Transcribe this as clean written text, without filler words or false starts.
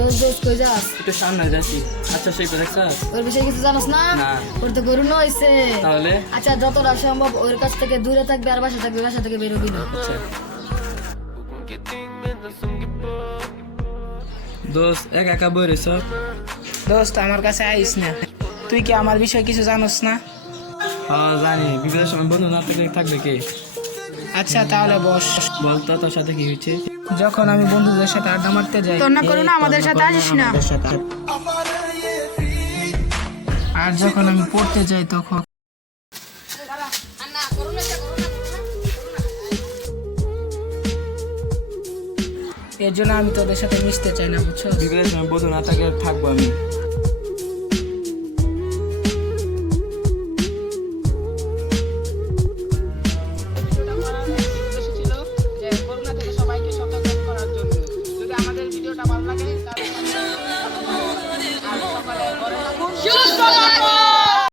দোষ দোষ কই যাস? একটু সামনে যাচ্ছি। আচ্ছা সেই দেখছস? ওর বিষয়ে কিছু জানোস না? না। ওর তো গরু নইছে। তাহলে আচ্ছা যতটা সম্ভব ওর কাছ থেকে দূরে থাকবে আর বাসা থাকবে, বাসা থেকে বেরোবি না। আচ্ছা দোস্ত একা একা বই রয়েছ? দোস্ত আমার কাছে আইস না, তুই কি আমার বিষয়ে কিছু জানোস না? হ্যাঁ জানি, বিপদের সময় বন্ধু না থাকলে থাকবে কে? আচ্ছা তাহলে বস। বলতো তোর সাথে কি হয়েছে? যখন আমি বন্ধুদের সাথে আড্ডা মারতে যাই, তোর না করো না, আমাদের সাথে আসিস না। আর যখন আমি পড়তে যাই তখন এর জন্য আমি তোদের সাথে মিশতে চাই না, বুঝছো? বিপদের সময় বন্ধু না থাকলে থাকবো আমি। সবাইকে সচেতন করার জন্য। যদি আমাদের ভিডিওটা ভালো লাগে